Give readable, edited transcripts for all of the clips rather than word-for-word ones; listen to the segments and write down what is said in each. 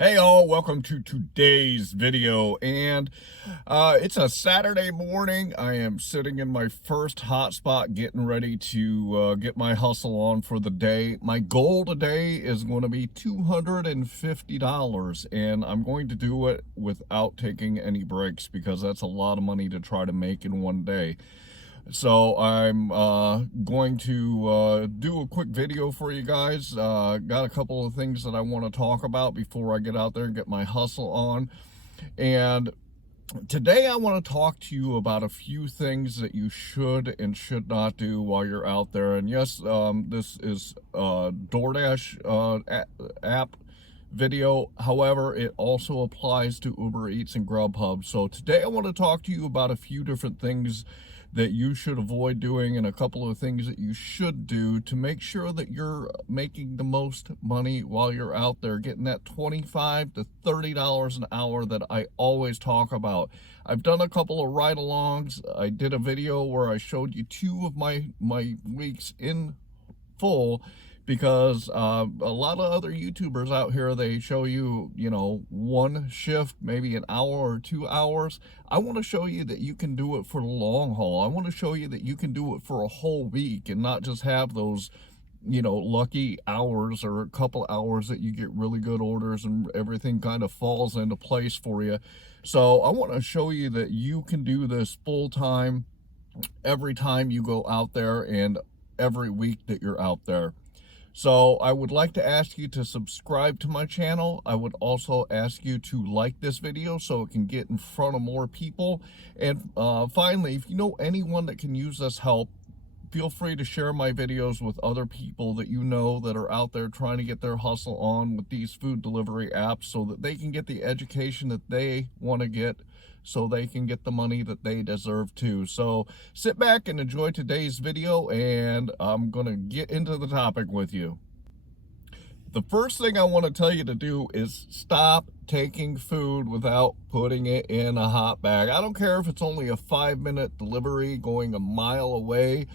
Hey all, welcome to today's video, and it's a Saturday morning. I am sitting in my first hotspot getting ready to get my hustle on for the day. My goal today is going to be $250, and I'm going to do it without taking any breaks because that's a lot of money to try to make in one day. So I'm going to do a quick video for you guys. Got a couple of things that I want to talk about before I get out there and get my hustle on. And today I want to talk to you about a few things that you should and should not do while you're out there. And yes, this is DoorDash app video. However, it also applies to Uber Eats and GrubHub. So today I want to talk to you about a few different things that you should avoid doing and a couple of things that you should do to make sure that you're making the most money while you're out there, getting that $25 to $30 an hour that I always talk about. I've done a couple of ride-alongs. I did a video where I showed you two of my weeks in full, because a lot of other YouTubers out here, they show you, one shift, maybe an hour or 2 hours. I want to show you that you can do it for the long haul. I want to show you that you can do it for a whole week and not just have those, lucky hours or a couple hours that you get really good orders and everything kind of falls into place for you. So I want to show you that you can do this full time every time you go out there and every week that you're out there. So I would like to ask you to subscribe to my channel. I would also ask you to like this video so it can get in front of more people. And finally, if you know anyone that can use this help, feel free to share my videos with other people that you know that are out there trying to get their hustle on with these food delivery apps so that they can get the education that they want to get, so they can get the money that they deserve too. So sit back and enjoy today's video, and I'm going to get into the topic with you. The first thing I want to tell you to do is stop taking food without putting it in a hot bag. I don't care if it's only a 5-minute delivery going a mile away.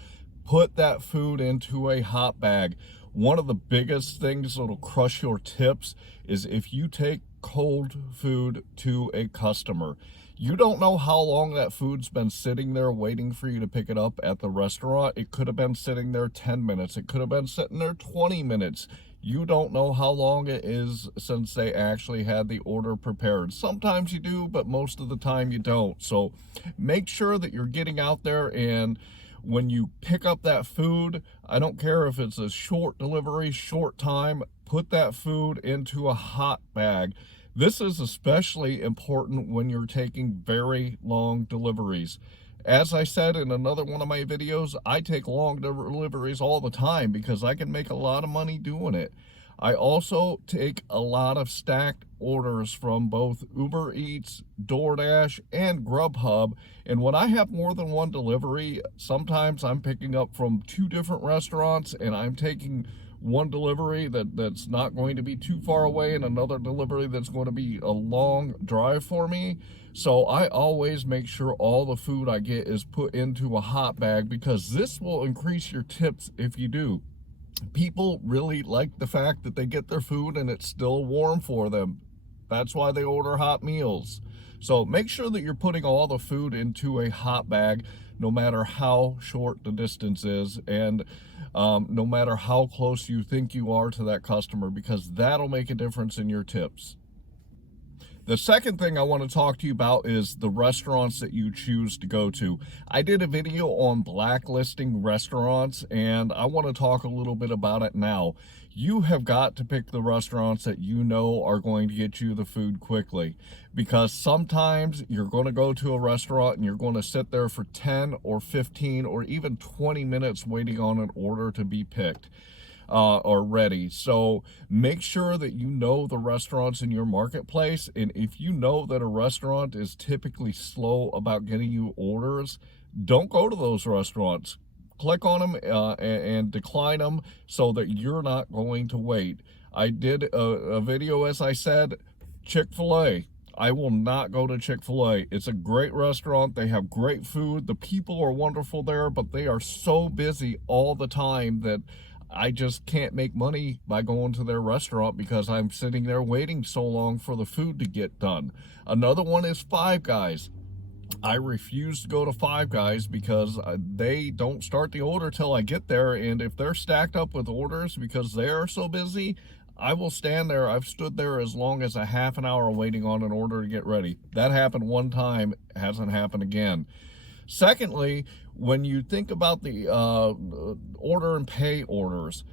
Put that food into a hot bag. One of the biggest things that'll crush your tips is if you take cold food to a customer. You don't know how long that food's been sitting there waiting for you to pick it up at the restaurant. It could have been sitting there 10 minutes. It could have been sitting there 20 minutes. You don't know how long it is since they actually had the order prepared. Sometimes you do, but most of the time you don't. So make sure that you're getting out there, and when you pick up that food, I don't care if it's a short delivery, short time, put that food into a hot bag. This is especially important when you're taking very long deliveries. As I said in another one of my videos, I take long deliveries all the time because I can make a lot of money doing it. I also take a lot of stacked orders from both Uber Eats, DoorDash, and GrubHub. And when I have more than one delivery, sometimes I'm picking up from 2 different restaurants, and I'm taking one delivery that's not going to be too far away and another delivery that's going to be a long drive for me. So I always make sure all the food I get is put into a hot bag, because this will increase your tips if you do. People really like the fact that they get their food and it's still warm for them. That's why they order hot meals. So make sure that you're putting all the food into a hot bag, no matter how short the distance is, and no matter how close you think you are to that customer, because that'll make a difference in your tips. The second thing I want to talk to you about is the restaurants that you choose to go to. I did a video on blacklisting restaurants, and I want to talk a little bit about it now. You have got to pick the restaurants that you know are going to get you the food quickly, because sometimes you're going to go to a restaurant and you're going to sit there for 10 or 15 or even 20 minutes waiting on an order to be picked. Or ready. So make sure that you know the restaurants in your marketplace, and if you know that a restaurant is typically slow about getting you orders, don't go to those restaurants. Click on them and decline them so that you're not going to wait. I did a video, as I said, Chick-fil-A. I will not go to Chick-fil-A. It's a great restaurant. They have great food. The people are wonderful there, but they are so busy all the time that I just can't make money by going to their restaurant because I'm sitting there waiting so long for the food to get done. Another one is Five Guys. I refuse to go to Five Guys because they don't start the order till I get there, and if they're stacked up with orders because they are so busy, I will stand there. I've stood there as long as a half an hour waiting on an order to get ready. That happened one time, hasn't happened again. Secondly, when you think about the order and pay orders,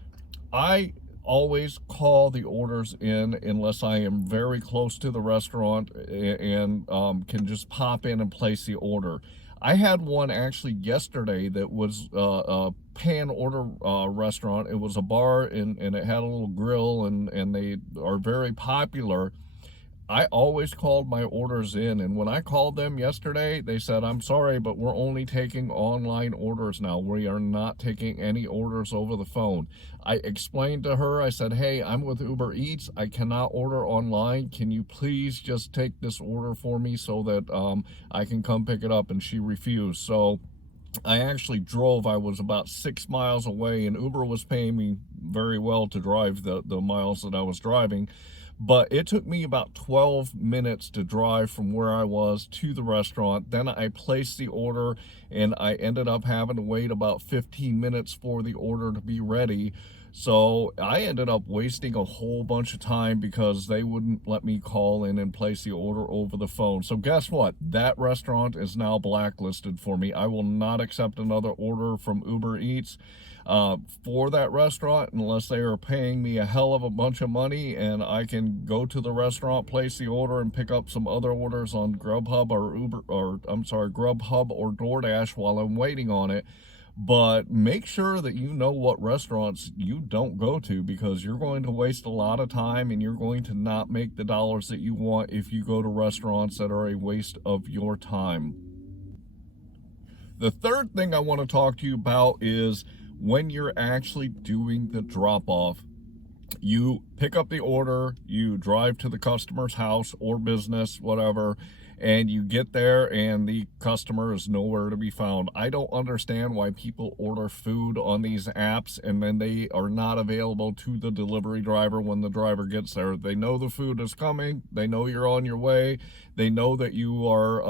I always call the orders in unless I am very close to the restaurant and can just pop in and place the order. I had one actually yesterday that was a pan order restaurant. It was a bar and it had a little grill and they are very popular. I always called my orders in, and when I called them yesterday, they said, "I'm sorry, but we're only taking online orders now. We are not taking any orders over the phone." I explained to her, I said, "Hey, I'm with Uber Eats. I cannot order online. Can you please just take this order for me so that I can come pick it up?" And she refused. So I actually drove. I was about 6 miles away, and Uber was paying me very well to drive the miles that I was driving. But it took me about 12 minutes to drive from where I was to the restaurant. Then I placed the order, and I ended up having to wait about 15 minutes for the order to be ready. So I ended up wasting a whole bunch of time because they wouldn't let me call in and place the order over the phone. So guess what? That restaurant is now blacklisted for me. I will not accept another order from Uber Eats for that restaurant unless they are paying me a hell of a bunch of money and I can go to the restaurant, place the order, and pick up some other orders on GrubHub or DoorDash while I'm waiting on it. But make sure that you know what restaurants you don't go to, because you're going to waste a lot of time and you're going to not make the dollars that you want if you go to restaurants that are a waste of your time. The third thing I want to talk to you about is when you're actually doing the drop-off. You pick up the order, you drive to the customer's house or business, whatever, and you get there and the customer is nowhere to be found. I don't understand why people order food on these apps and then they are not available to the delivery driver when the driver gets there. They know the food is coming, they know you're on your way, they know that you are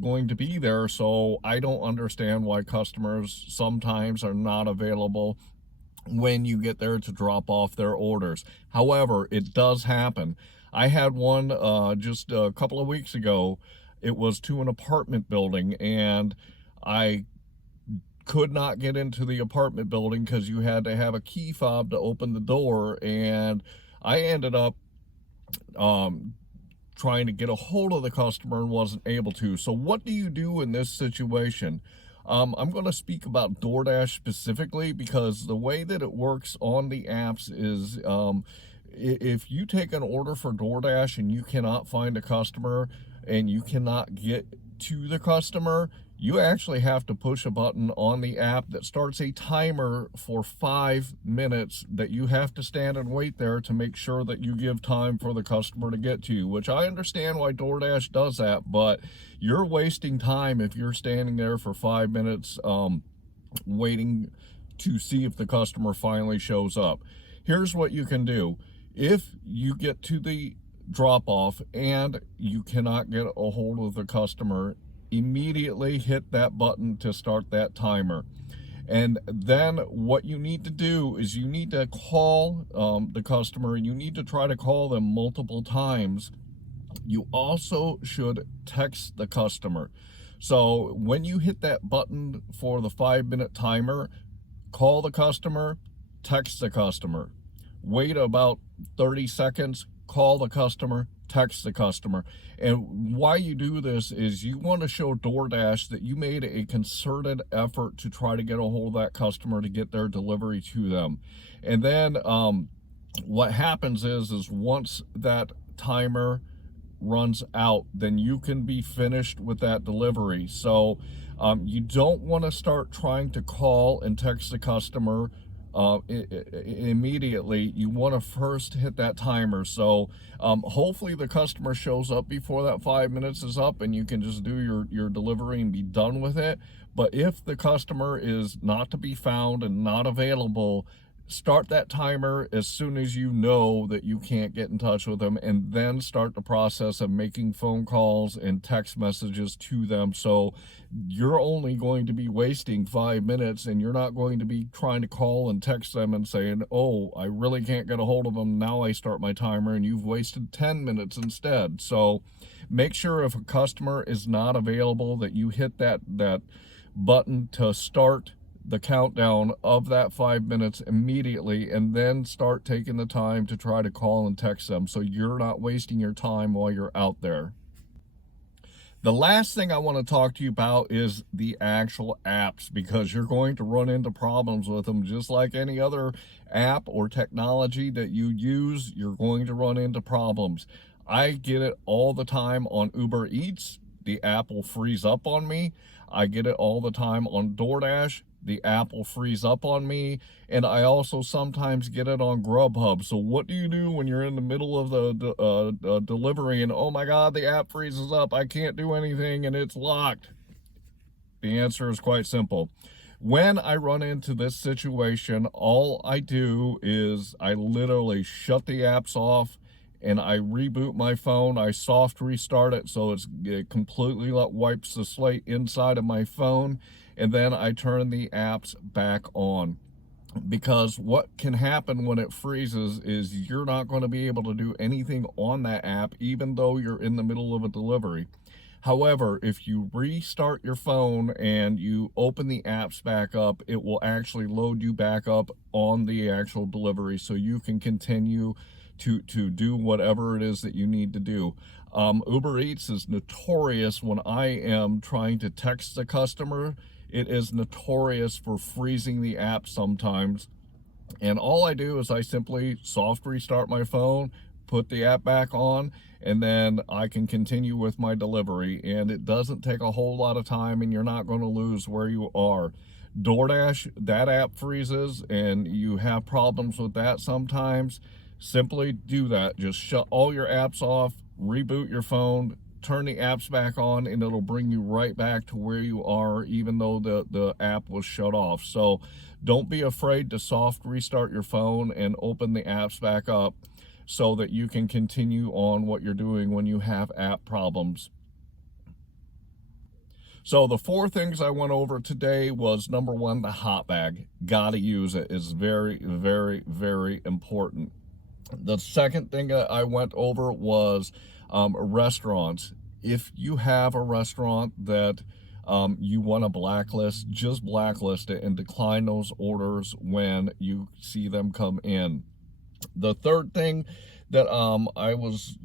going to be there, so I don't understand why customers sometimes are not available when you get there to drop off their orders. However, it does happen. I had one just a couple of weeks ago. It was to an apartment building, and I could not get into the apartment building because you had to have a key fob to open the door, and I ended up trying to get a hold of the customer and wasn't able to. So what do you do in this situation? I'm going to speak about DoorDash specifically because the way that it works on the apps is if you take an order for DoorDash and you cannot find a customer and you cannot get to the customer, you actually have to push a button on the app that starts a timer for 5 minutes that you have to stand and wait there to make sure that you give time for the customer to get to you, which I understand why DoorDash does that, but you're wasting time if you're standing there for 5 minutes waiting to see if the customer finally shows up. Here's what you can do. If you get to the drop-off and you cannot get a hold of the customer, immediately hit that button to start that timer. And then what you need to do is you need to call the customer. You need to try to call them multiple times. You also should text the customer. So when you hit that button for the 5-minute timer, call the customer, text the customer. Wait about 30 seconds, call the customer, text the customer. And why you do this is you want to show DoorDash that you made a concerted effort to try to get a hold of that customer to get their delivery to them. And then what happens is once that timer runs out, then you can be finished with that delivery. So you don't want to start trying to call and text the customer immediately. You want to first hit that timer. So hopefully the customer shows up before that 5 minutes is up and you can just do your delivery and be done with it. But if the customer is not to be found and not available, Start that timer as soon as you know that you can't get in touch with them, and then start the process of making phone calls and text messages to them. So you're only going to be wasting 5 minutes, and you're not going to be trying to call and text them and saying, oh, I really can't get a hold of them, now I start my timer, and you've wasted 10 minutes instead. So make sure if a customer is not available that you hit that button to start the countdown of that 5 minutes immediately, and then start taking the time to try to call and text them, so you're not wasting your time while you're out there. The last thing I want to talk to you about is the actual apps, because you're going to run into problems with them just like any other app or technology that you use. You're going to run into problems. I get it all the time on Uber Eats. The app will freeze up on me. I get it all the time on DoorDash. The app will freeze up on me, and I also sometimes get it on GrubHub. So what do you do when you're in the middle of the delivery and, oh my God, the app freezes up, I can't do anything, and it's locked? The answer is quite simple. When I run into this situation, all I do is I literally shut the apps off, and I reboot my phone. I soft restart it so it completely wipes the slate inside of my phone, and then I turn the apps back on. Because what can happen when it freezes is you're not going to be able to do anything on that app, even though you're in the middle of a delivery. However, if you restart your phone and you open the apps back up, it will actually load you back up on the actual delivery, so you can continue to do whatever it is that you need to do. Uber Eats is notorious when I am trying to text the customer. It is notorious for freezing the app sometimes. And all I do is I simply soft restart my phone, put the app back on, and then I can continue with my delivery. And it doesn't take a whole lot of time, and you're not going to lose where you are. DoorDash, that app freezes, and you have problems with that sometimes. Simply do that. Just shut all your apps off, reboot your phone, turn the apps back on, and it'll bring you right back to where you are, even though the app was shut off. So don't be afraid to soft restart your phone and open the apps back up so that you can continue on what you're doing when you have app problems. So the 4 things I went over today was, number 1, the hot bag. Gotta use it. It's very, very, very important. The second thing I went over was restaurants. If you have a restaurant that you want to blacklist, just blacklist it and decline those orders when you see them come in. The third thing that I was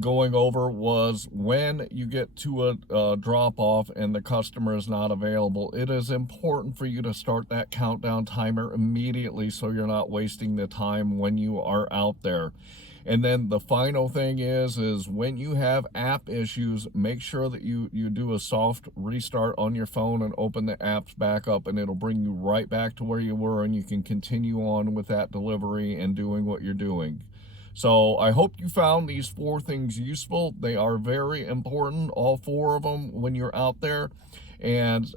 going over was, when you get to a drop-off and the customer is not available, it is important for you to start that countdown timer immediately so you're not wasting the time when you are out there. And then the final thing is when you have app issues, make sure that you do a soft restart on your phone and open the apps back up, and it'll bring you right back to where you were, and you can continue on with that delivery and doing what you're doing. So I hope you found these 4 things useful. They are very important, all 4 of them, when you're out there. And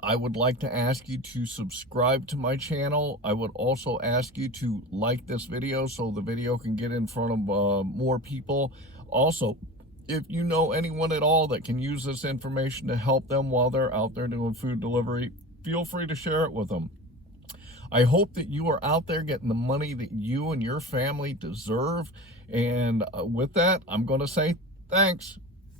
I would like to ask you to subscribe to my channel. I would also ask you to like this video so the video can get in front of more people. Also, if you know anyone at all that can use this information to help them while they're out there doing food delivery, feel free to share it with them. I hope that you are out there getting the money that you and your family deserve. And with that, I'm going to say thanks.